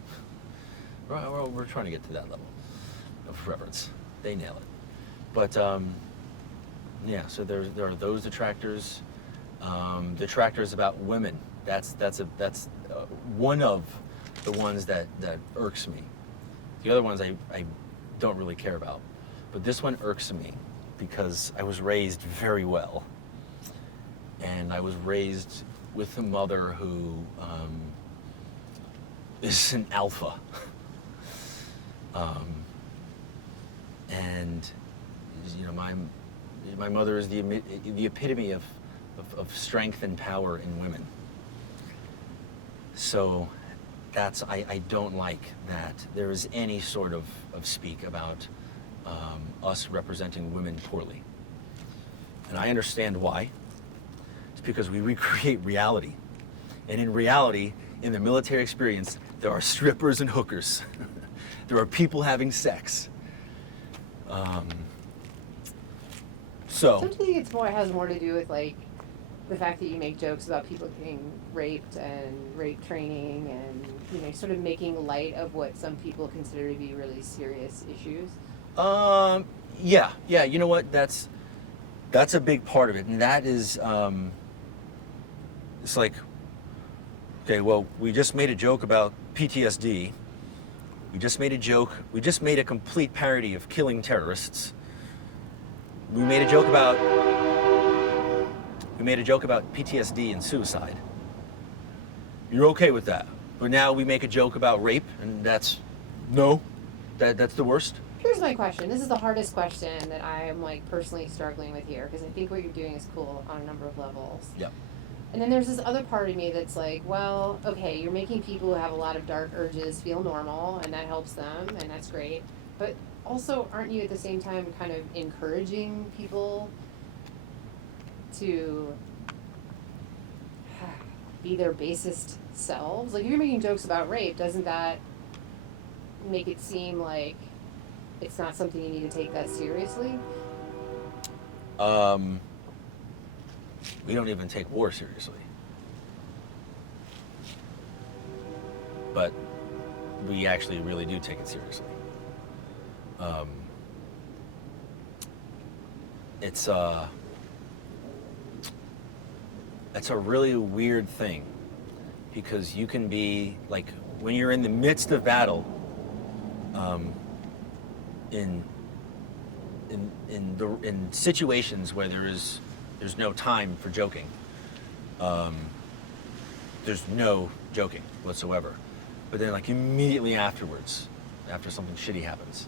We're trying to get to that level of reverence. They nail it. But yeah, so there are those detractors. Detractors about women. That's one of the ones that irks me. The other ones I don't really care about. But this one irks me because I was raised very well. And I was raised with a mother who is an alpha. And you know, my mother is the epitome of strength and power in women. So that's, I don't like that there is any sort of speak about us representing women poorly. And I understand why. It's because we recreate reality. And in reality, in the military experience, there are strippers and hookers. There are people having sex. So Don't you think it has more to do with like the fact that you make jokes about people getting raped and rape training and, you know, sort of making light of what some people consider to be really serious issues? Yeah, you know what, that's a big part of it, and that is, it's like, okay, well, we just made a joke about PTSD, we just made a complete parody of killing terrorists, we made a joke about PTSD and suicide. You're okay with that, but now we make a joke about rape, and that's the worst. Here's my question. This is the hardest question that I am like personally struggling with here, because I think what you're doing is cool on a number of levels. Yep. And then there's this other part of me that's like, well, okay, you're making people who have a lot of dark urges feel normal, and that helps them, and that's great. But also, aren't you at the same time kind of encouraging people to be their basest selves? Like, if you're making jokes about rape, doesn't that make it seem like it's not something you need to take that seriously? We don't even take war seriously. But we actually really do take it seriously. It's a really weird thing, because you can be like, when you're in the midst of battle, in situations where there's no time for joking, there's no joking whatsoever. But then, like, immediately afterwards, after something shitty happens,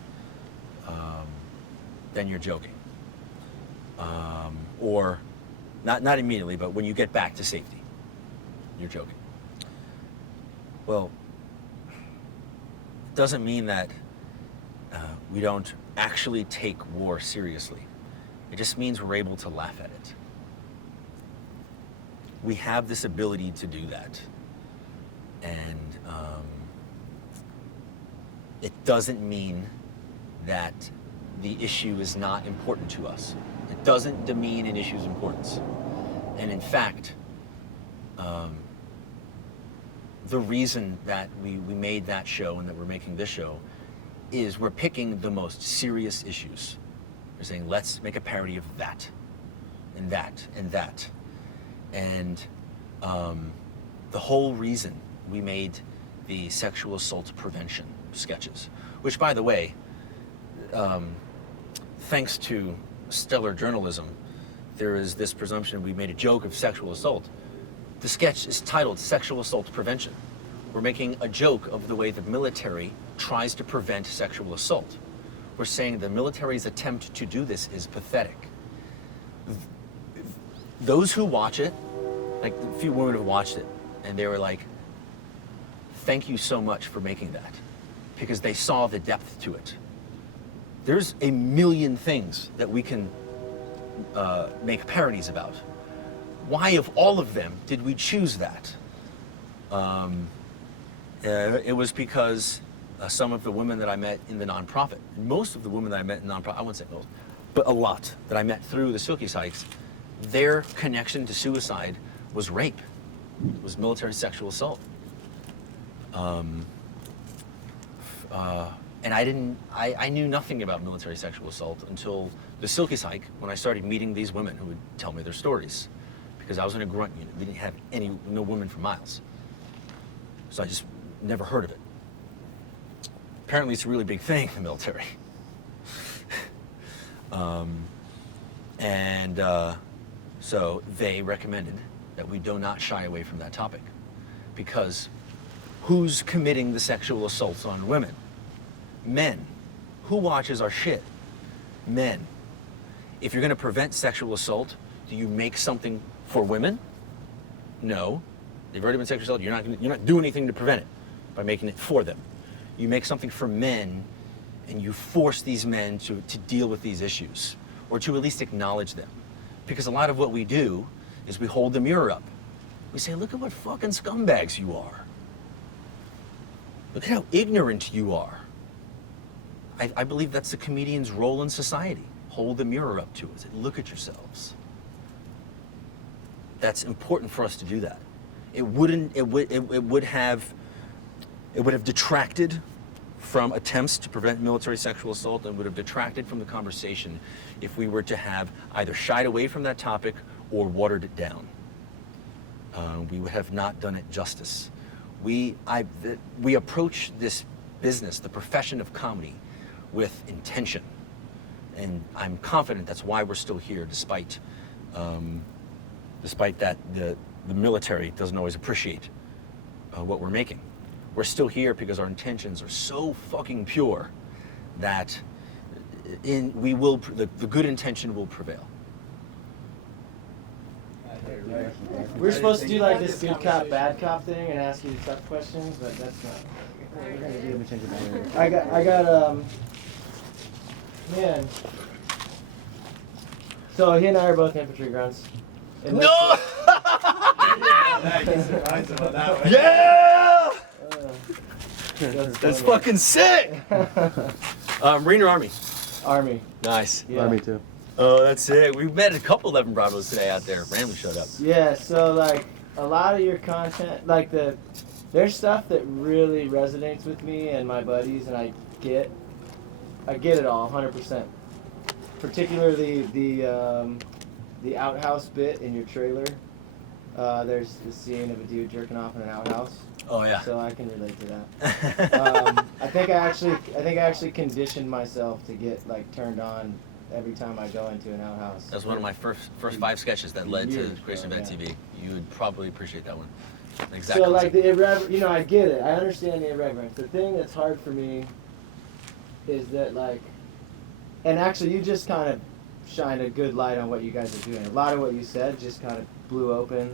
then you're joking. Or not immediately, but when you get back to safety, you're joking. Well, it doesn't mean that we don't actually take war seriously. It just means we're able to laugh at it. We have this ability to do that. And it doesn't mean that the issue is not important to us. It doesn't demean an issue's importance. And in fact, the reason that we made that show and that we're making this show is we're picking the most serious issues. We're saying, let's make a parody of that, and that, and that. And the whole reason we made the sexual assault prevention sketches, which, by the way, thanks to stellar journalism, there is this presumption we made a joke of sexual assault. The sketch is titled Sexual Assault Prevention. We're making a joke of the way the military tries to prevent sexual assault. We're saying the military's attempt to do this is pathetic. those who watch it, like a few women have watched it, and they were like, thank you so much for making that, because they saw the depth to it. There's a million things that we can make parodies about. Why, of all of them, did we choose that? It was because some of the women that I met in the nonprofit, most of the women that I met in nonprofit, I wouldn't say most, but a lot that I met through the Silky Sykes, their connection to suicide was rape, was military sexual assault. And I knew nothing about military sexual assault until the Silky Syke, when I started meeting these women who would tell me their stories. Because I was in a grunt unit. We didn't have no women for miles. So I just never heard of it. Apparently it's a really big thing in the military. So they recommended that we do not shy away from that topic. Because who's committing the sexual assaults on women? Men. Who watches our shit? Men. If you're going to prevent sexual assault, do you make something for women? No. They've already been sexually assaulted. You're not doing anything to prevent it by making it for them. You make something for men, and you force these men to deal with these issues, or to at least acknowledge them. Because a lot of what we do is we hold the mirror up. We say, look at what fucking scumbags you are. Look at how ignorant you are. I believe that's the comedian's role in society. Hold the mirror up to us. Look at yourselves. That's important for us to do that. It would have detracted from attempts to prevent military sexual assault, and would have detracted from the conversation if we were to have either shied away from that topic or watered it down. We would have not done it justice. We approach this business, the profession of comedy, with intention, and I'm confident that's why we're still here, despite that the military doesn't always appreciate what we're making. We're still here because our intentions are so fucking pure that the good intention will prevail. We're supposed to do like this good cop, bad cop thing and ask you tough questions, but that's not. We're gonna do it. I got man. So he and I are both infantry grunts. No! Yeah! That's fucking sick! Marine or Army? Army. Nice. Yeah. Army too. Oh, that's it. We met a couple 11 Bravos today out there. Randomly showed up. Yeah, so like a lot of your content, like there's stuff that really resonates with me and my buddies, and I get it all 100%. Particularly the outhouse bit in your trailer. There's the scene of a dude jerking off in an outhouse. Oh yeah. So I can relate to that. I think I actually conditioned myself to get like turned on every time I go into an outhouse. That's one of my first 5 sketches that led to Creation Event TV. You would probably appreciate that one. Exactly. So like the irreverent, I get it. I understand the irreverence. The thing that's hard for me is that like, and actually you just kind of shined a good light on what you guys are doing. A lot of what you said just kind of blew open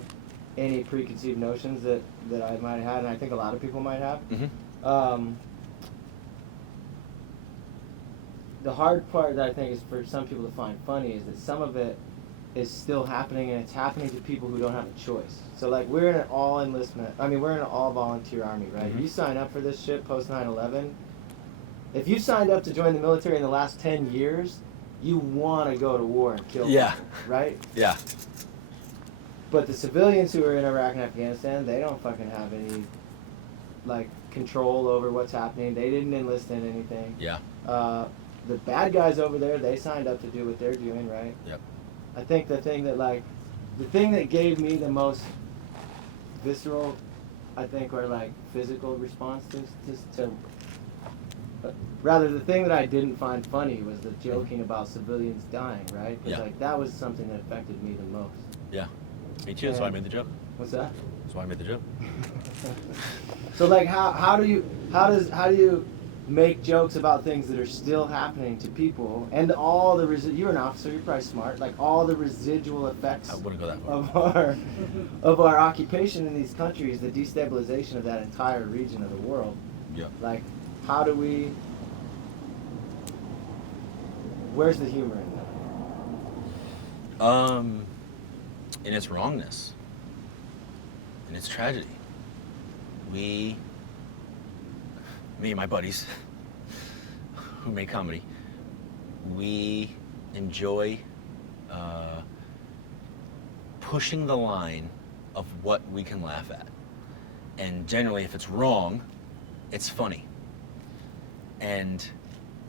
any preconceived notions that I might have had, and I think a lot of people might have. Mm-hmm. The hard part that I think is for some people to find funny is that some of it is still happening, and it's happening to people who don't have a choice. So like we're in an all volunteer army, right? Mm-hmm. You sign up for this shit post 9/11. If you signed up to join the military in the last 10 years, you want to go to war and kill people, right? Yeah. But the civilians who are in Iraq and Afghanistan, they don't fucking have any like control over what's happening. They didn't enlist in anything. Yeah. The bad guys over there, they signed up to do what they're doing, right? Yep. I think the thing that gave me the most visceral, I think, or like physical response to rather the thing that I didn't find funny was the joking about civilians dying, right? Because like that was something that affected me the most. Yeah. Me too. That's why I made the joke. What's that? That's why I made the joke. So like how do you make jokes about things that are still happening to people, and all the you're an officer, you're probably smart, like all the residual effects I wouldn't go that far. of our occupation in these countries, the destabilization of that entire region of the world. Yeah. Like, how do we? Where's the humor in that? In its wrongness, in its tragedy. Me and my buddies who make comedy, we enjoy pushing the line of what we can laugh at. And generally, if it's wrong, it's funny. And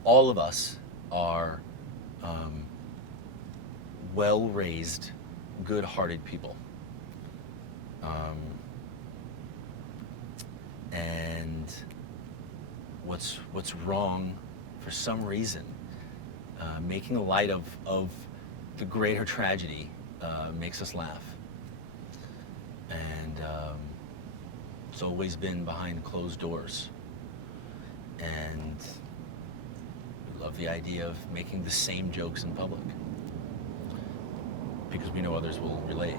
all of us are well-raised, good-hearted people. And what's wrong, for some reason, making light of the greater tragedy makes us laugh. And it's always been behind closed doors. And we love the idea of making the same jokes in public, because we know others will relate.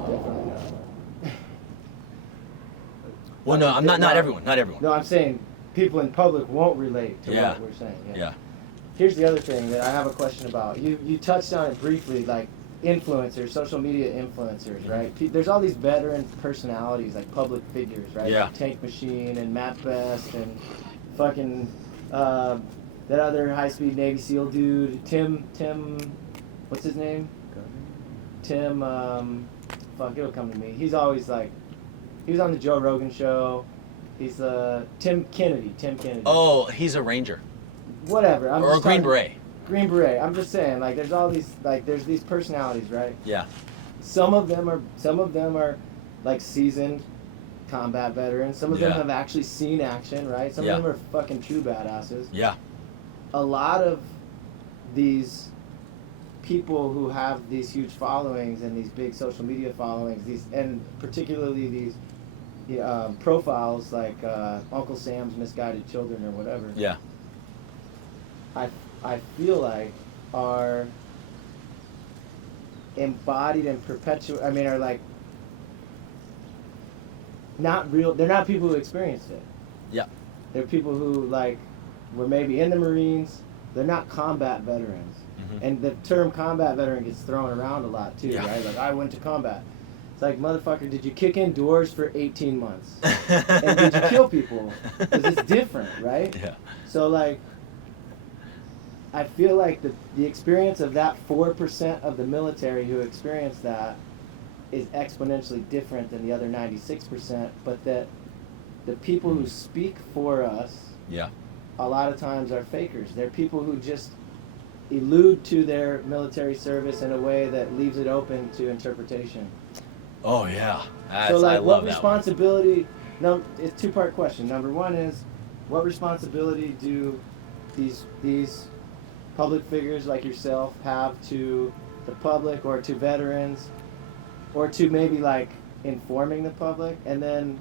Definitely not. Well, no, I'm not everyone. No, I'm saying people in public won't relate to what we're saying. Yeah. Here's the other thing that I have a question about. You touched on it briefly, like influencers, social media influencers, right? There's all these veteran personalities, like public figures, right? Yeah. Like Tank Machine and Matt Best and fucking that other high-speed Navy SEAL dude, Tim, what's his name? Tim, fuck, it'll come to me. He's always like, he was on the Joe Rogan show. He's Tim Kennedy. Oh, he's a Ranger. Whatever. Or a Green Beret. Green Beret. I'm just saying, like, there's all these, like, there's these personalities, right? Yeah. Some of them are like seasoned combat veterans. Some of them have actually seen action, right? Some of them are fucking true badasses. Yeah. A lot of these people who have these huge followings and these big social media followings, and particularly these profiles like Uncle Sam's Misguided Children or whatever. Yeah. I feel like are embodied and are like not real. They're not people who experienced it. Yeah. They're people who like were maybe in the Marines. They're not combat veterans. Mm-hmm. And the term combat veteran gets thrown around a lot too, right? Like, I went to combat. It's like, motherfucker, did you kick in doors for 18 months? And did you kill people? Because it's different, right? Yeah. So, like, I feel like the experience of that 4% of the military who experienced that is exponentially different than the other 96%, but that the people who speak for us a lot of times are fakers. They're people who just allude to their military service in a way that leaves it open to interpretation. Oh, yeah. So, like, I love what that responsibility... No, it's a two-part question. Number one is, what responsibility do these public figures like yourself have to the public or to veterans or to maybe, like, informing the public? And then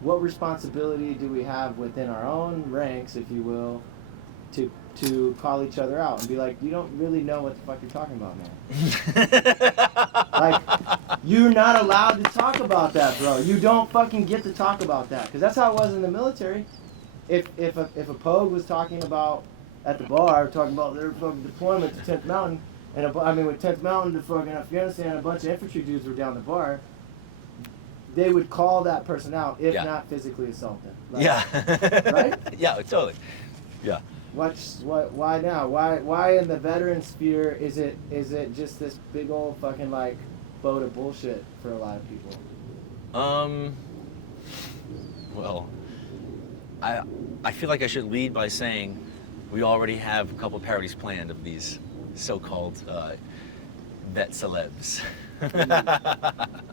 what responsibility do we have within our own ranks, if you will, to call each other out and be like, you don't really know what the fuck you're talking about, man. Like, you're not allowed to talk about that, bro. You don't fucking get to talk about that. Because that's how it was in the military. If a pogue was talking about, at the bar, talking about their fucking deployment to 10th Mountain, and with 10th Mountain to fucking Afghanistan, a bunch of infantry dudes were down the bar, they would call that person out, if not physically assault them. Like, right? Yeah, totally. Yeah. Why now? Why in the veteran sphere is it just this big old fucking like boat of bullshit for a lot of people? Well, I feel like I should lead by saying we already have a couple parodies planned of these so-called vet celebs.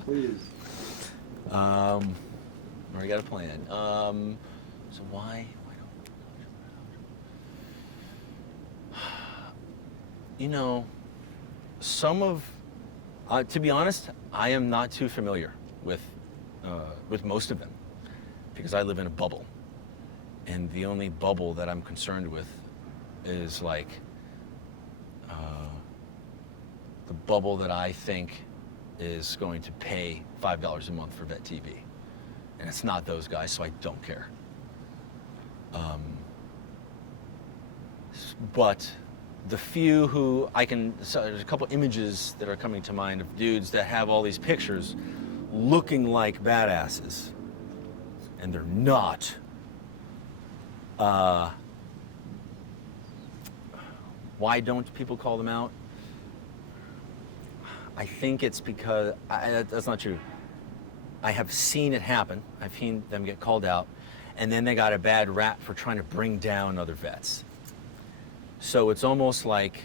Please. Already got a plan. So why don't? You know, some of, to be honest, I am not too familiar with most of them, because I live in a bubble, And the only bubble that I'm concerned with is like the bubble that I think is going to pay $5 a month for Vet TV. And it's not those guys, so I don't care. But the few who so there's a couple images that are coming to mind of dudes that have all these pictures looking like badasses, and they're not. Why don't people call them out? I think it's because, that's not true. I have seen it happen. I've seen them get called out, and then they got a bad rap for trying to bring down other vets. So it's almost like,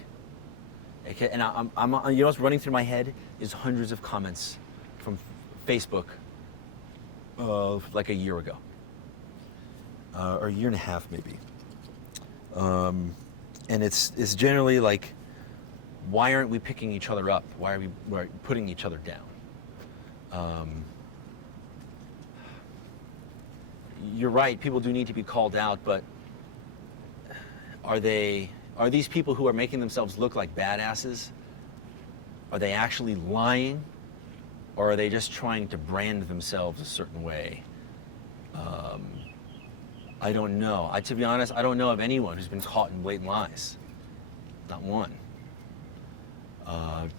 and I'm you know what's running through my head is hundreds of comments from Facebook like a year ago, or a year and a half maybe. And it's generally like, why aren't we picking each other up? Why are we putting each other down? You're right, people do need to be called out, but are these people who are making themselves look like badasses, are they actually lying, or are they just trying to brand themselves a certain way? I don't know. To be honest, I don't know of anyone who's been caught in blatant lies. Not one.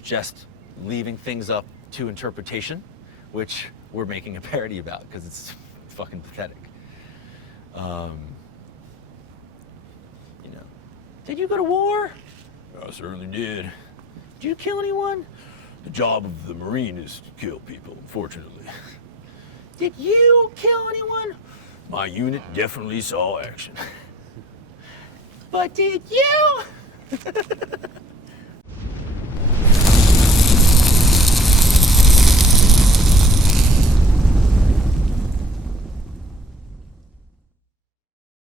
Just leaving things up to interpretation, which we're making a parody about because it's fucking pathetic. You know, did you go to war? I certainly did. Did you kill anyone? The job of the Marine is to kill people, unfortunately. Did you kill anyone? My unit definitely saw action. But did you?